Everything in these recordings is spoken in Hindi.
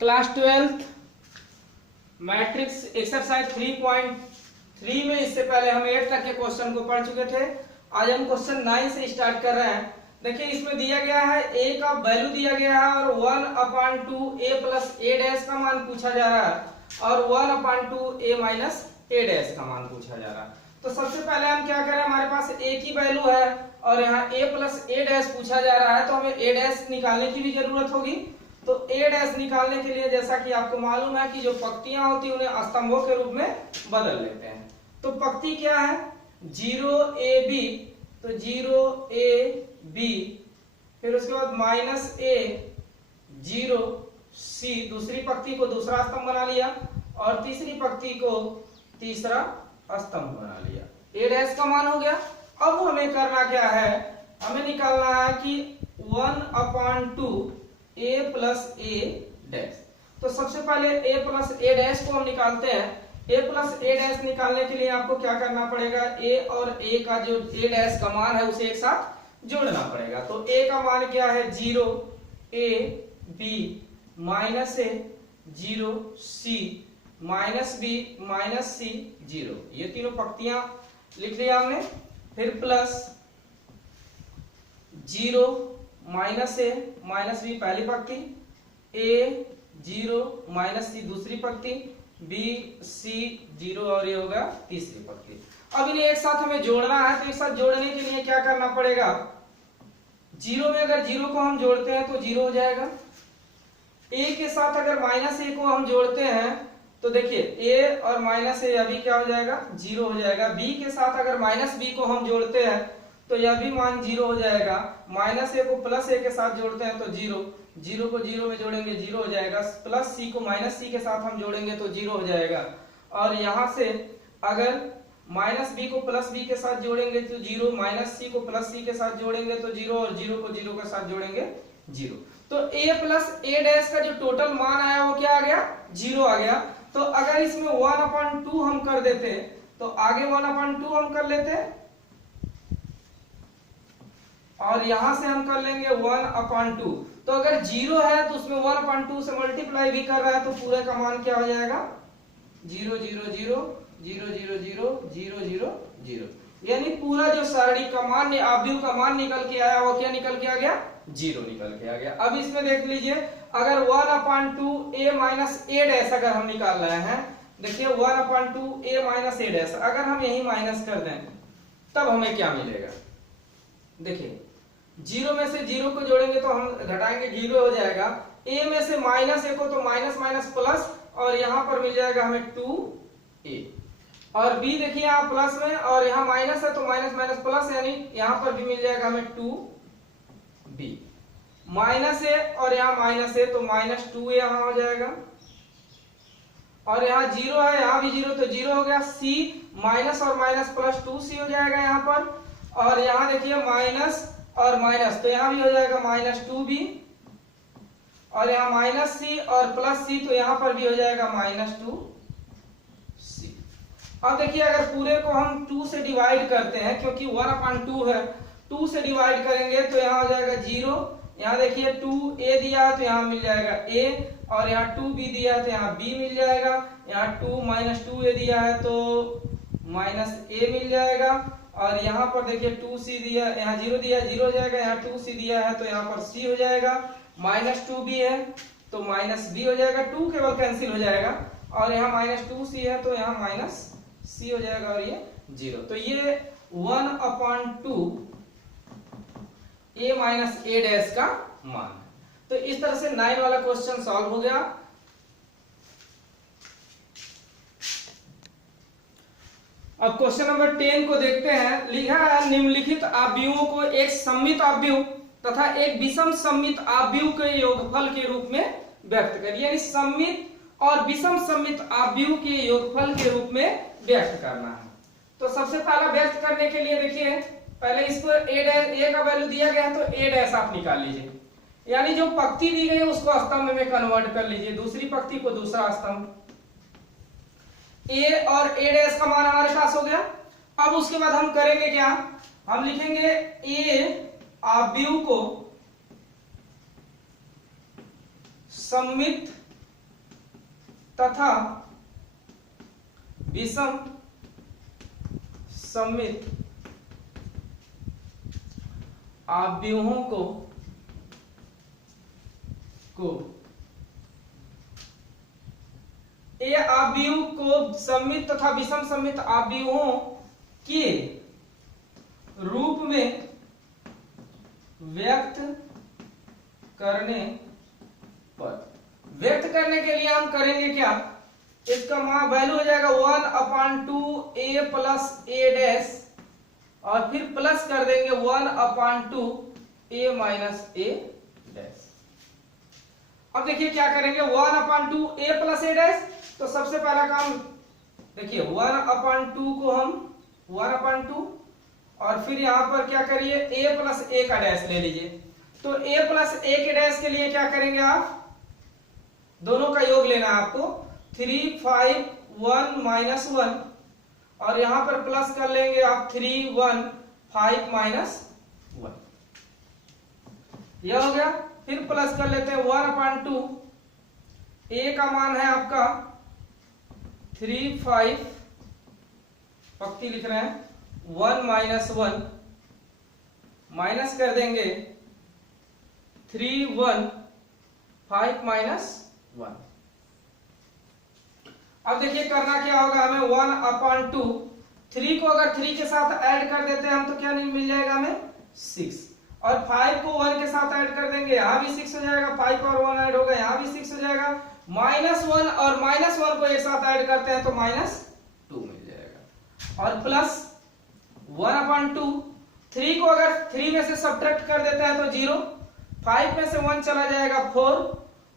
क्लास 12th मैट्रिक्स एक्सरसाइज 3.3 में इससे पहले हम 8 तक के क्वेश्चन को पढ़ चुके थे। आज हम क्वेश्चन 9 से स्टार्ट कर रहे हैं। देखिए इसमें दिया गया है a का वैल्यू दिया गया है और 1/2 a प्लस a डैश का मान पूछा जा रहा है और 1/2 a माइनस a डैश का मान पूछा जा रहा है। तो सबसे पहले हम क्या करें, हमारे पास a की वैल्यू है और यहाँ a प्लस a डैश पूछा जा रहा है, तो हमें a डैश निकालने की भी जरूरत होगी। तो a डैश निकालने के लिए जैसा कि आपको मालूम है कि जो पंक्तियां होती है उन्हें स्तंभों के रूप में बदल लेते हैं। तो पंक्ति क्या है 0ab, तो 0ab, फिर उसके बाद -a 0c, दूसरी पंक्ति को दूसरा स्तंभ बना लिया और तीसरी पंक्ति को तीसरा स्तंभ बना लिया। a डैश का मान हो गया। अब हमें करना क्या है, हमें निकालना है कि 1/2 a प्लस a डैश। तो सबसे पहले a प्लस a डैश को हम निकालते हैं। a प्लस a डैश निकालने के लिए आपको क्या करना पड़ेगा, a और a का जो a डैश का मान है उसे एक साथ जोड़ना पड़ेगा। तो a का मान क्या है 0 a b minus a 0 c minus b minus c 0, ये तीनों पंक्तियां लिख लिया हमने। फिर plus 0 minus a minus b पहली पंक्ति, a 0 माइनस c दूसरी पंक्ति, b c 0 और ये होगा तीसरी पंक्ति। अब इन्हें एक साथ हमें जोड़ना है, तो एक साथ जोड़ने के लिए क्या करना पड़ेगा, 0 में अगर 0 को हम जोड़ते हैं तो 0 हो जाएगा। a के साथ अगर -a को हम जोड़ते हैं तो देखिए a और -a अभी क्या हो जाएगा 0 हो जाएगा। b के साथ अगर -b को हम जोड़ते हैं तो यह भी मान 0 हो जाएगा। -a को +a के साथ जोड़ते हैं तो 0, 0 को 0 में जोड़ेंगे 0 हो जाएगा। प्लस c को -c के साथ हम जोड़ेंगे तो 0 हो जाएगा। और यहाँ से अगर -b को +b के साथ जोड़ेंगे तो 0, -c को +c के साथ जोड़ेंगे तो 0 और 0 को 0 के साथ जोड़ेंगे 0। तो a प्लस a डैश का जो टोटल मान आया वो क्या आ गया 0 आ गया। तो अगर इसमें 1/2 हम कर देते तो आगे 1/2 हम कर लेते और यहां से हम कर लेंगे 1/2। तो अगर 0 है तो उसमें 1/2 से मल्टीप्लाई भी कर रहा है तो पूरे का मान क्या हो जाएगा 0 0 0 0 0 0 0 0 0, यानी पूरा जो सारणी का मान आव्यूह का मान निकल के आया वो क्या निकल के आ गया 0 निकल के आ गया। अब इसमें देख लीजिए अगर 1/2 a माइनस a डैश अगर हम निकाल रहे हैं, देखिए 1/2 a माइनस a डैश अगर हम यही माइनस कर दें तब हमें क्या मिलेगा, देखिए 0 में से 0 को जोड़ेंगे तो हम घटाएंगे 0 हो जाएगा। a में से -a को तो माइनस माइनस प्लस और यहां पर मिल जाएगा हमें 2a। और b देखिए यहाँ प्लस में और यहाँ माइनस है तो माइनस माइनस प्लस, यानी यहाँ पर भी मिल जाएगा हमें 2b। माइनस a और यहाँ माइनस है तो -2a यहाँ हो जाएगा। और यहाँ 0 है, यहाँ भी 0 तो 0 हो गया। c माइनस और माइनस प्लस 2c हो जाएगा यहाँ पर। और यहाँ देखिए माइनस और माइनस तो यहाँ भी हो जाएगा -2b और यहाँ -c और +c तो यहाँ पर भी हो जाएगा -2c। अब देखिए अगर पूरे को हम 2 से डिवाइड करते हैं, क्योंकि 1/2 है, 2 से डिवाइड करेंगे तो यहाँ हो जाएगा 0। यहाँ देखिए 2a दिया है तो यहाँ मिल जाएगा a और यहाँ 2b दिया है तो यहाँ b मिल जाएगा। यहाँ 2 -2a दिया है तो -a मिल जाएगा। और यहाँ पर देखिए 2c दिया, यहाँ 0 दिया 0 हो जाएगा। यहाँ 2c दिया है तो यहाँ पर c हो जाएगा। -2b है तो -b हो जाएगा, 2 केवल कैंसिल हो जाएगा। और यहाँ -2c है तो यहाँ -c हो जाएगा और ये 0। तो ये 1/2 a माइनस a डैश का मान है। तो इस तरह से 9 वाला क्वेश्चन सॉल्व हो गया। अब क्वेश्चन नंबर 10 को देखते हैं। लिखा है निम्नलिखित आव्यूहों को एक सममित आव्यूह तथा एक विषम सममित आव्यूह के योगफल के रूप में व्यक्त करिए, यानी सममित और विषम सममित आव्यूह के योगफल के रूप में व्यक्त करना है। तो सबसे पहला व्यक्त करने के लिए देखिए पहले इसको a का वैल्यू दिया गया तो a डैश आप निकाल लीजिए, यानी जो पंक्ति दी गई है उसको स्तंभ में कन्वर्ट कर लीजिए, दूसरी पंक्ति को दूसरा स्तंभ। a और a डैश का मान हमारे पास हो गया। अब उसके बाद हम करेंगे क्या, हम लिखेंगे a आव्यूह को सममित तथा विषम सममित आव्यूहों को ये आव्यूह को सममित तथा विषम सममित आव्यूहों के रूप में व्यक्त करने के लिए हम करेंगे क्या, इसका वैल्यू हो जाएगा 1/2 a प्लस a डैश और फिर प्लस कर देंगे 1/2 a माइनस a डैश। अब देखिए क्या करेंगे, 1/2 a प्लस a डैश। तो सबसे पहला काम देखिए 1/2 को हम 1/2 और फिर यहां पर क्या करिए a प्लस a का डैश ले लीजिए। तो a प्लस a के डैश के लिए क्या करेंगे, आप दोनों का योग लेना है आपको, 3 5 1 माइनस 1 और यहां पर प्लस कर लेंगे आप 3 1 5 माइनस 1, यह हो गया। फिर प्लस कर लेते हैं 1/2 a का मान है आपका 3 5 पक्ति लिख रहे हैं 1 माइनस 1 माइनस कर देंगे 3 1 5 माइनस 1। अब देखिए करना क्या होगा हमें, 1/2 3 को अगर 3 के साथ ऐड कर देते हैं हम तो क्या नहीं मिल जाएगा हमें 6 और 5 को 1 के साथ ऐड कर देंगे यहां भी 6 हो जाएगा, 5 और 1 ऐड होगा यहां भी 6 हो जाएगा, -1 और -1 को एक साथ ऐड करते हैं तो -2 मिल जाएगा और प्लस 1/2 3 को अगर 3 में से सब्ट्रैक्ट कर देते हैं तो 0, 5 में से 1 चला जाएगा 4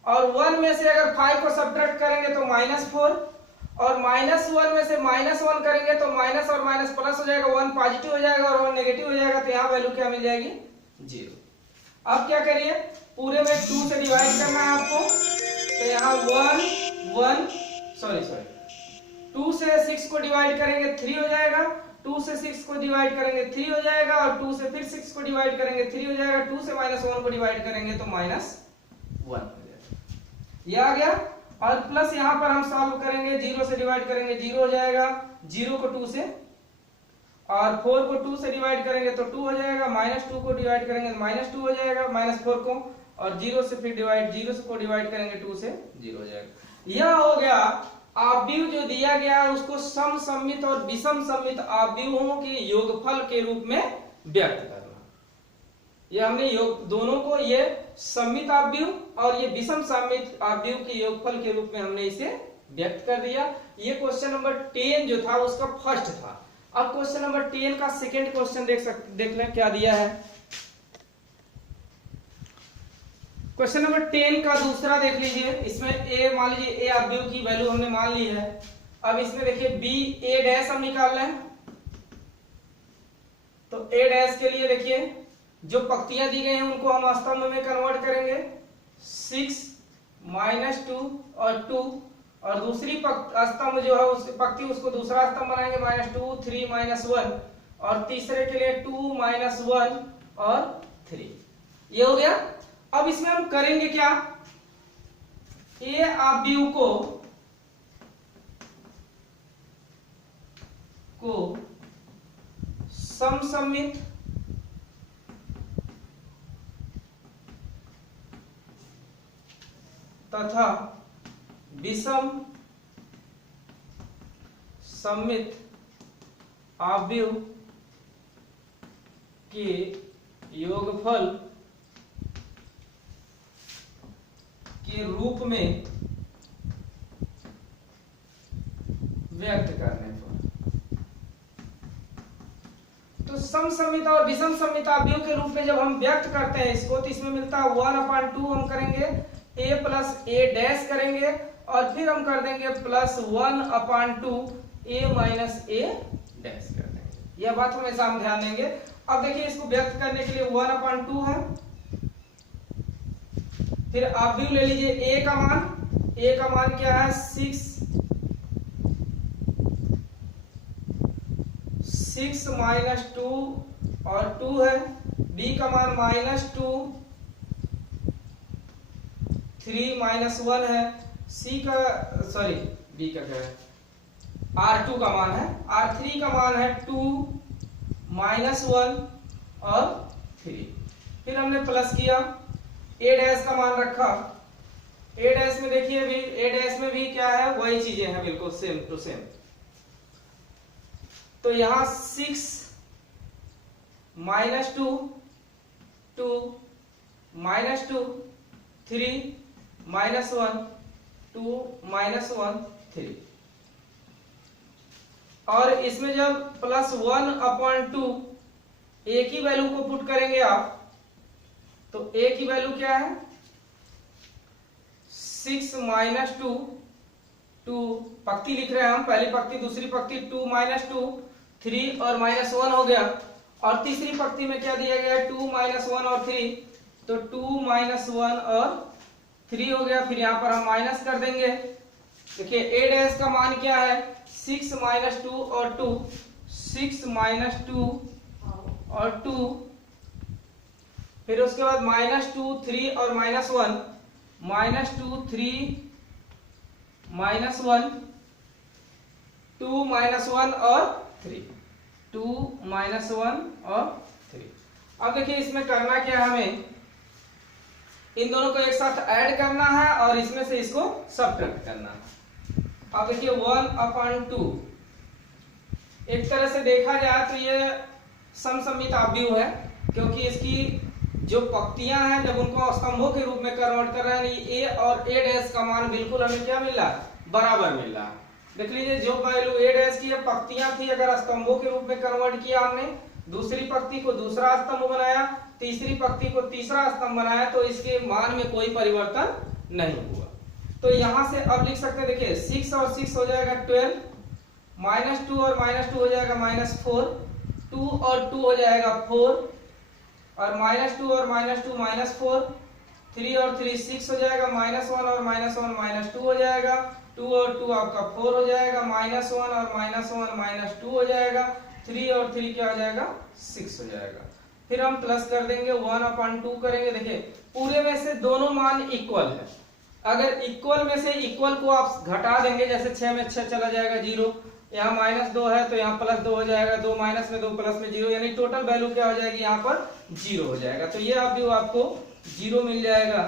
और 1 में से अगर 5 को सब्ट्रैक्ट करेंगे तो -4 और -1 में से -1 करेंगे तो माइनस और माइनस प्लस हो जाएगा, 1 पॉजिटिव हो जाएगा और 1 नेगेटिव हो जाएगा तो यहाँ वैल्यू क्या मिल जाएगी 0। अब क्या करिए पूरे में 2 से डिवाइड करना है आपको, तो यहाँ 2 से 6 को डिवाइड करेंगे 3 हो जाएगा, 2 से 6 को डिवाइड करेंगे 3 हो जाएगा और 2 से फिर 6 को डिवाइड करेंगे 3 हो जाएगा, 2 से -1 को डिवाइड करेंगे तो -1 हो जाएगा, ये आ गया। और प्लस यहाँ पर हम सॉल्व करेंगे 0 से डिवाइड करेंगे 0 हो जाएगा, 0 को 2 से और 4 को 2 से डिवाइड करेंगे तो 2 हो जाएगा, -2 को डिवाइड करेंगे तो -2 हो जाएगा, -4 को और 0 से फिर डिवाइड 0 को डिवाइड करेंगे 2 से 0 हो जाएगा। यह हो गया आव्यूह जो दिया गया है उसको समसम्मित और विषम सम्मित आव्यूहों के योगफल के रूप में व्यक्त करना। ये हमने योग दोनों को, ये सम्मित आव्यूह और ये विषम सम्मित आव्यूह के योगफल के रूप में हमने इसे व्यक्त कर दिया। ये क्वेश्चन नंबर 10 जो था उसका फर्स्ट था। अब क्वेश्चन नंबर 10 का सेकंड क्वेश्चन देख लें क्या दिया है। क्वेश्चन नंबर 10 का दूसरा देख लीजिए, इसमें a मान लीजिए a आव्यूह की वैल्यू हमने मान ली है। अब इसमें देखिए b a डैश हम निकाल रहे हैं, तो a डैश के लिए देखिए जो पंक्तियां दी गई हैं उनको हम स्तंभ में कन्वर्ट करेंगे, 6 -2 और 2 और दूसरी स्तंभ जो है उस पंक्ति उसको दूसरा स्तंभ बनाएंगे -2 3 -1 और तीसरे के लिए 2 -1 और 3, ये हो गया। अब इसमें हम करेंगे क्या, ए आव्यूह को समसम्मित तथा विषम सम्मित आव्यूह के योगफल के रूप में व्यक्त करने पर, तो समसम्मित और विषम सम्मित आव्यूह के रूप में जब हम व्यक्त करते हैं इसको, तो इसमें मिलता है 1/2 हम करेंगे a प्लस a डैश करेंगे और फिर हम कर देंगे plus 1/2 a minus a dash कर देंगे। यह बात हमेशा हम ध्यान देंगे। अब देखिए इसको व्यक्त करने के लिए 1/2 है, फिर आव्यूह ले लीजिए a का मान क्या है 6 -2 और 2 है, b का मान -2 3 -1 है, सी का सॉरी बी का क्या है, R2 का मान है, R3 का मान है 2 -1 और 3। फिर हमने प्लस किया, ए डैश का मान रखा, ए डैश में देखिए भी ए डैश में भी क्या है, वही चीजें हैं बिल्कुल सेम टू सेम। तो यहां 6 -2 2 -2 3 -1 2 -1 3। और इसमें जब +1/2 ए की वैल्यू को पुट करेंगे आप, तो ए की वैल्यू क्या है 6 -2 2 पंक्ति लिख रहे हैं हम, पहली पंक्ति दूसरी पंक्ति 2 -2 3 और -1 हो गया, और तीसरी पंक्ति में क्या दिया गया है 2 -1 और 3, तो 2 -1 और 3 हो गया। फिर यहां पर हम माइनस कर देंगे, देखिए ए डैश का मान क्या है 6 -2 और 2, 6 -2 और 2, फिर उसके बाद -2 3 और -1 -2 3 -1 2 -1 और 3 2 -1 और 3। अब देखिए इसमें करना क्या है, हमें इन दोनों को एक साथ ऐड करना है और इसमें से इसको सबट्रैक्ट करना है। अब देखिए 1/2 एक तरह से देखा जाए तो ये समसम्मित आव्यूह है, क्योंकि इसकी जो पंक्तियां हैं जब उनको स्तंभों के रूप में कन्वर्ट कर रहे हैं, ए और ए डैश का मान बिल्कुल हमें क्या मिल रहा है, बराबर मिल रहा है। देख लीजिए जो वैल्यू ए डैश की पंक्तियां थी, अगर स्तंभों के रूप में कन्वर्ट किया हमने, दूसरी पंक्ति को दूसरा स्तंभ बनाया, तीसरी पंक्ति को तीसरा स्तंभ बनाया, तो इसके मान में कोई परिवर्तन नहीं हुआ। तो यहां से अब लिख सकते हैं, देखिए 6 और 6 हो जाएगा 12, -2 और -2 हो जाएगा -4, 2 और 2 हो जाएगा 4, और -2 और -2 -4, 3 और 3 6 हो जाएगा, -1 और -1 -2 हो जाएगा, 2 और 2 आपका 4 हो जाएगा, -1 और -1 -2 हो जाएगा, 3 और 3 क्या हो जाएगा 6 हो जाएगा। फिर हम प्लस कर देंगे 1/2 करेंगे, देखिए पूरे में से दोनों मान इक्वल है, अगर इक्वल में से इक्वल को आप घटा देंगे, जैसे 6 में 6 चला जाएगा 0, यहाँ -2 है तो यहाँ +2 हो जाएगा, 2 माइनस में 2 प्लस में 0, यानी टोटल वैल्यू क्या हो जाएगी यहाँ पर 0 हो जाएगा। तो ये आपको 0 मिल जाएगा।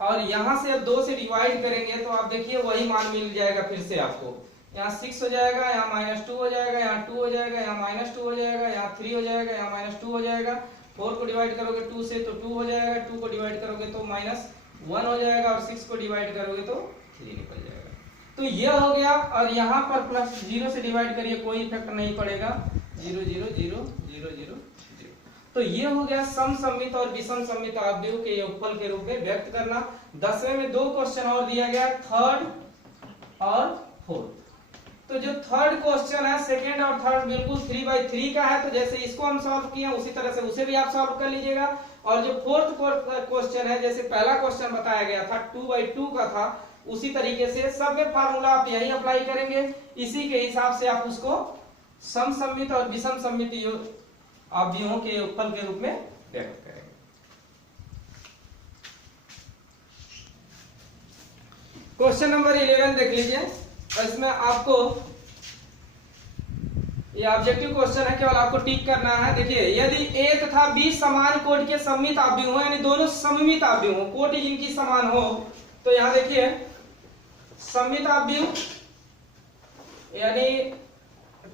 और यहां से अब 2 से डिवाइड करेंगे तो आप देखिए वही मान मिल जाएगा फिर से आपको, यहाँ 6 हो जाएगा, यहाँ -2 हो जाएगा, यहाँ 2 हो जाएगा, यहाँ -2 हो जाएगा, यहाँ 3 हो जाएगा, यहाँ -2 हो जाएगा, 4 को डिवाइड करोगे 2 से तो 2 हो जाएगा, 2 को डिवाइड करोगे तो -1 हो जाएगा, और 6 को डिवाइड करोगे तो 3 निकल जाएगा। तो ये हो गया, और यहाँ पर +0 से डिवाइड करिए, कोई इफेक्ट नहीं पड़ेगा, 0 0 0 0 0 0। तो ये हो गया समसम्मित और विषम सम्मित आव्यूह के योगफल के रूप में व्यक्त करना। 10वें में 2 क्वेश्चन और दिया गया, 3rd और 4th। तो जो 3rd क्वेश्चन है, 2nd और 3rd बिल्कुल 3/3 का है, तो जैसे इसको हम सॉल्व किए उसी तरह से उसे भी आप सॉल्व कर लीजिएगा। और जो 4th क्वेश्चन है, जैसे पहला क्वेश्चन बताया गया था 2/2 का था, उसी तरीके से सब में फार्मूला आप यही अप्लाई करेंगे, इसी के हिसाब से आप उसको समसम्मित और विषम सम्मित आव्यूहों के योगफल के रूप में व्यक्त करेंगे। क्वेश्चन नंबर 11 देख लीजिए, इसमें आपको ये ऑब्जेक्टिव क्वेश्चन है, केवल आपको टिक करना है। देखिए यदि ए तथा बी समान कोटि के सममित आव्यूह हो, यानी दोनों सममित आव्यूह हो, कोटि जिनकी समान हो, तो यहां देखिए सममित आव्यूह यानी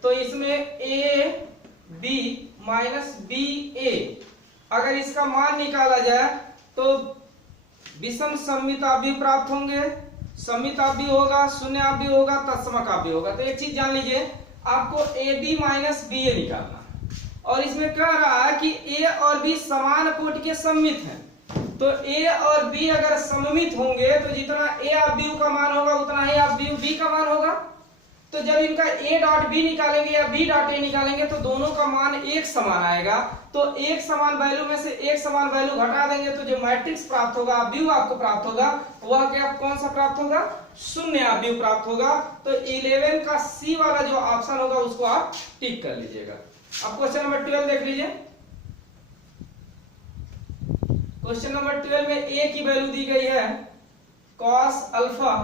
तो इसमें ए बी माइनस बी ए, अगर इसका मान निकाला जाए तो विषम सममित आव्यूह प्राप्त होंगे, सममित आव्यूह होगा, शून्य आव्यूह होगा, तत्समक आव्यूह होगा। तो एक चीज जान लीजिए, आपको ए बी माइनस बी ए निकालना है, और इसमें कह रहा है कि ए और बी समान कोटि के सममित हैं। तो ए और बी अगर सममित होंगे तो जितना ए आव्यूह का मान होगा उतना ए आव्यूह बी का मान होगा। तो जब इनका ए डॉट बी निकालेंगे या बी डॉट ए निकालेंगे तो दोनों का मान एक समान आएगा। तो एक समान वैल्यू में से एक समान वैल्यू घटा देंगे तो जो मैट्रिक्स प्राप्त होगा, आव्यूह आपको प्राप्त होगा, वह क्या कौन सा प्राप्त होगा, शून्य आव्यूह प्राप्त होगा। तो 11 का सी वाला जो ऑप्शन होगा उसको आप टिक कर लीजिएगा। अब क्वेश्चन नंबर 12 देख लीजिए। क्वेश्चन नंबर 12 में ए की वैल्यू दी गई है cos alpha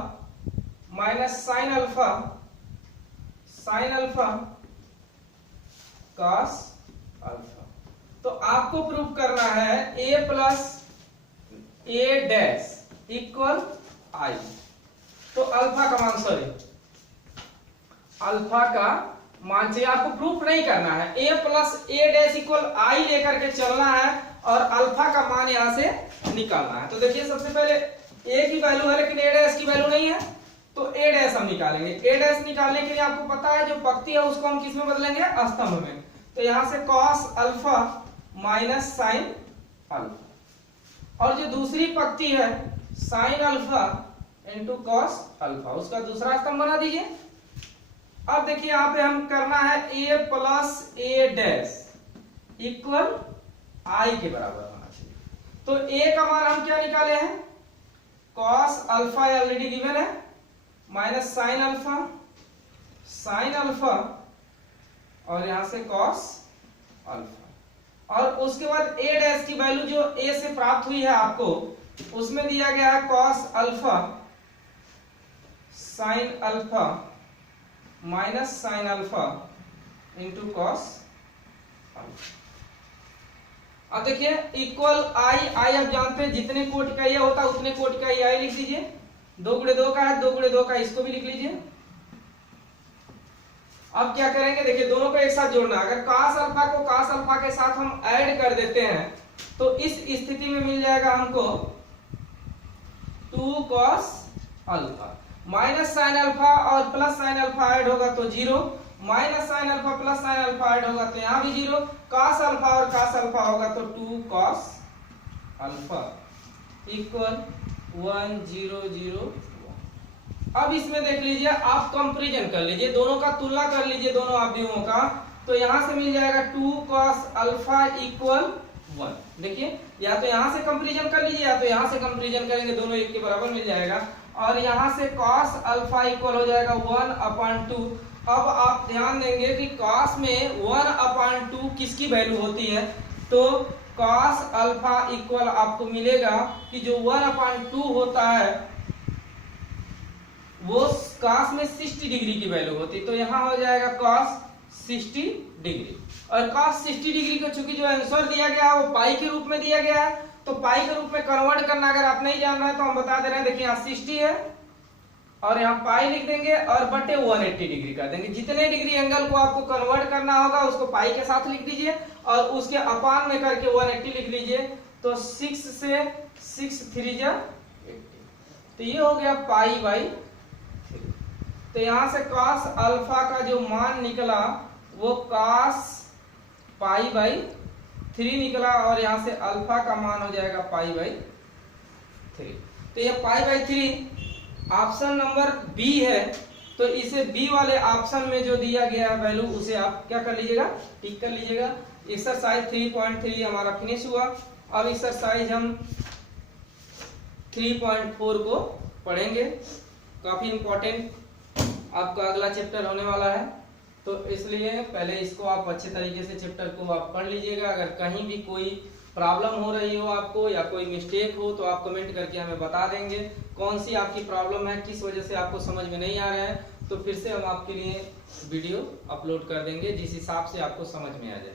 minus sine alpha cos alpha. तो आपको प्रूव करना है a plus a dash equal I. तो अल्फा का मान, अल्फा का मान चाहिए आपको, प्रूफ नहीं करना है। a plus a dash equal I लेकर के चलना है और अल्फा का मान यहां से निकालना है। तो देखिए सबसे पहले a की वैल्यू है लेकिन a डैश की वैल्यू नहीं है, तो a डैश हम निकालेंगे। a डैश निकालने के लिए आपको पता है जो पंक्ति है उसको हम किस में बदलेंगे, स्तंभ में। तो यहां से cos alpha minus sine alpha, और जो दूसरी पंक्ति है sine alpha into cos alpha, उसका दूसरा स्तंभ बना दीजिए। अब देखिए यहां पे हम करना है a plus a dash equal I के बराबर होना चाहिए। तो a का मान हम क्या निकाले हैं, कॉस अल्फा ऑलरेडी गिवन है, माइनस साइन अल्फा और यहां से कॉस अल्फा, और उसके बाद a डैश की वैल्यू जो a से प्राप्त हुई है आपको, उसमें दिया गया है cos alpha sine alpha minus sine alpha into cos alpha. अब देखिए इक्वल आई, आप जानते हैं जितने कोटि का ये होता है उतने कोटि का ये आई लिख दीजिए। 2 गुणे 2 का है, 2 गुणे 2 का, इसको भी लिख लीजिए। अब क्या करेंगे, देखिए दोनों को एक साथ जोड़ना। अगर cos अल्फा को cos अल्फा के साथ हम ऐड कर देते हैं तो इस स्थिति में मिल जाएगा हमको 2 cos alpha, minus sine alpha और प्लस साइन अल्फा ऐड होगा तो 0, minus sine alpha plus sine alpha add होगा तो यहाँ भी 0, cos अल्फा और cos अल्फा होगा तो 2 cos अल्फा इक्वल 1 0 0 1। अब इसमें देख लीजिए, आप कंपैरिजन कर लीजिए, दोनों का तुलना कर लीजिए दोनों अवयवों का, तो यहां से मिल जाएगा 2 cos अल्फा इक्वल 1। देखिए या तो यहां से कंपैरिजन कर लीजिए या तो यहां से कंपैरिजन करेंगे, दोनों एक के बराबर मिल जाएगा। और यहां से cos अल्फा इक्वल हो जाएगा 1/2। अब आप ध्यान देंगे कि cos में 1/2 किसकी वैल्यू होती है, तो cos अल्फा इक्वल आपको मिलेगा कि जो 1/2 होता है वो cos में 60 डिग्री की वैल्यू होती है। तो यहां हो जाएगा cos 60 डिग्री, और cos 60 डिग्री को चूंकि जो आंसर दिया गया है वो पाई के रूप में दिया गया है, तो पाई के रूप में कन्वर्ट करना अगर आप नहीं जान रहे हैं तो हम बता दे रहे हैं। देखिए यहाँ 60 है और यहाँ पाई लिख देंगे और बटे 180 डिग्री कर देंगे। जितने डिग्री एंगल को आपको कन्वर्ट करना होगा उसको पाई के साथ लिख दीजिए और उसके अपान में करके 180 लिख लीजिए। तो 6 से 6 3 जा 80, तो ये हो गया पाई बाई 3। तो यहां से cos अल्फा का जो मान निकला वो cos पाई बाई 3 निकला, और यहां से अल्फा का मान हो जाएगा पाई बाई 3। तो ये pi by 3 option number B है, तो इसे बी वाले ऑप्शन में जो दिया गया है वैल्यू उसे आप क्या कर लीजिएगा, टिक कर लीजिएगा। एक्सरसाइज 3.3 हमारा फिनिश हुआ। अब एक्सरसाइज हम 3.4 को पढ़ेंगे, काफी इंपॉर्टेंट आपका अगला चैप्टर होने वाला है, तो इसलिए पहले इसको आप अच्छे तरीके से चैप्टर को आप पढ़ लीजिएगा। अगर कहीं भी कोई प्रॉब्लम हो रही हो आपको या कोई मिस्टेक हो तो आप कमेंट करके हमें बता देंगे कौन सी आपकी प्रॉब्लम है, किस वजह से आपको समझ में नहीं आ रहा है, तो फिर से हम आपके लिए वीडियो अपलोड कर देंगे जिस हिसाब से आपको समझ में आ जाए।